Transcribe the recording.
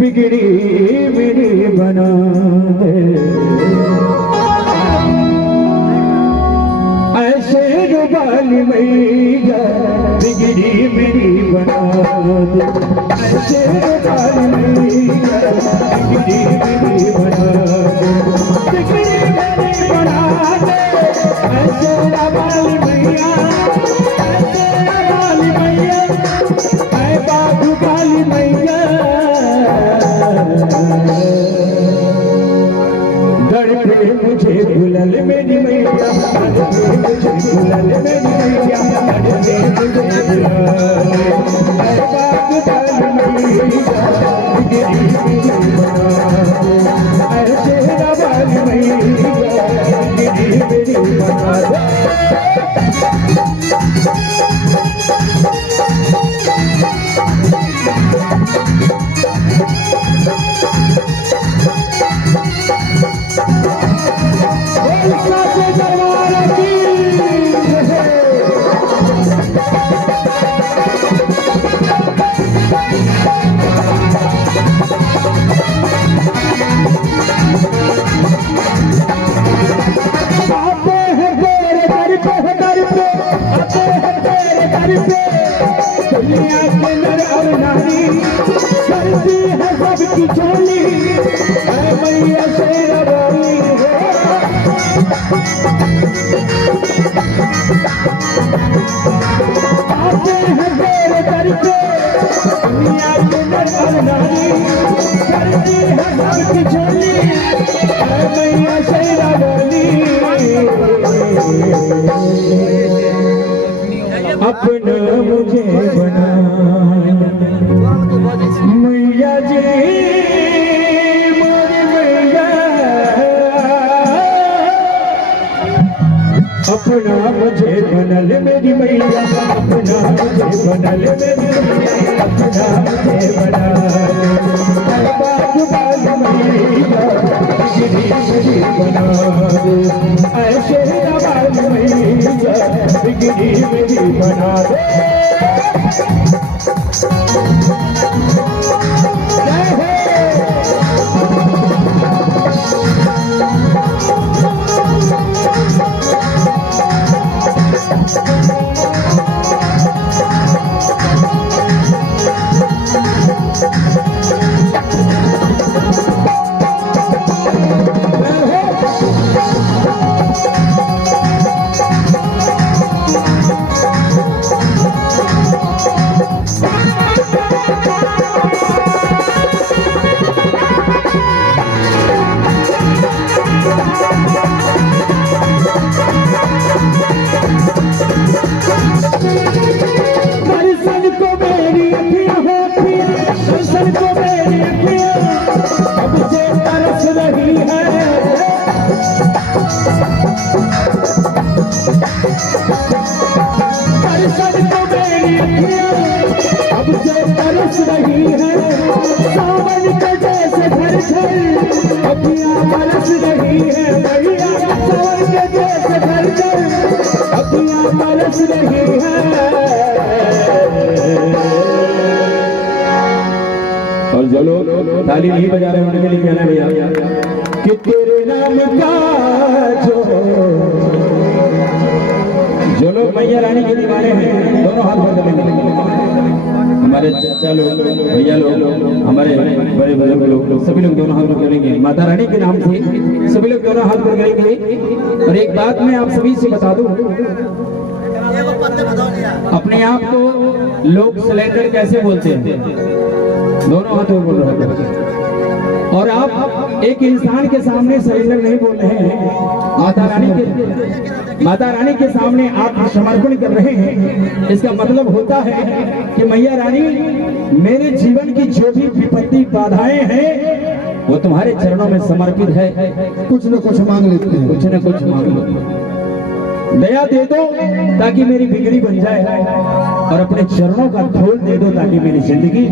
बिगड़ी मेरी बना दे, ऐसे रुबाली मैया बिगड़ी मेरी बना दे, ऐसे रुबाली मैया बिगड़ी मेरी बना दे, बिगड़ी मेरी बना दे, ऐसे रुबाली मैया, ऐसे रुबाली मैया, ऐ बाबू काली मैया, दर पे मुझे बुलल मेरी मैया, दर पे मुझे बुलल मेरी मैया, दर पे मुझे बुलल, ऐ बाबू काली मैया, बिगड़ी मेरी बना दे, ऐसे रुबाली मैया बिगड़ी मेरी बना दे। दुनिया के नर और नारी करती है सबकी चोली, मैया शेरा वाली आते हैं मेरे दर पे, दुनिया के नर और नारी करती है सबकी चोली, मैया शेरा वाली अपना मुझे बना मैया जी, मोरी मैया, अपना मुझे बनल मेरी मैया, अपना मुझे बनल मेरी मैया, अपना मुझे बना बाबू बाल मैया बिगड़ी मेरी बना दे, ऐसे बाल मैया बिगड़ी मेरी बना दे। दर्शन को मेरी अखियां होती, दर्शन को मेरी अखियां अब से तरस रही है, दर्शन को मेरी अखियां अब से तरस रही है, सावन के जैसे घर घर अखियां बरस रही है भैया, सावन के जैसे घर घर अखियां बरस रही है। और जो लोग ताली नहीं बजा रहे उनके लिए कहना भैया कि तेरे नाम का जो लोग मैया रानी के दीवाने हैं दोनों हाथ बढ़ लेंगे, हमारे चाचा लोग, भैया लोग, हमारे बड़े बुजुर्ग लोग, सभी लोग दोनों हाथ करेंगे माता रानी के नाम से, सभी लोग दोनों हाथ करेंगे। और एक बात मैं आप सभी से बता दूं, अपने आप को लोग सिलेंडर कैसे बोलते हैं, दोनों हाथों बोल रहे हैं, और आप एक इंसान के सामने सिलेंडर नहीं बोल रहे हैं, माता रानी के सामने आप समर्पण कर रहे हैं। इसका मतलब होता है कि मैया रानी मेरे जीवन की जो भी विपत्ति बाधाएं हैं वो तुम्हारे चरणों में समर्पित है, कुछ न कुछ मांग लेते हैं, कुछ न कुछ मांग लो, दया दे दो ताकि मेरी बिगड़ी बन जाए, और अपने चरणों का धूल दे दो ताकि मेरी जिंदगी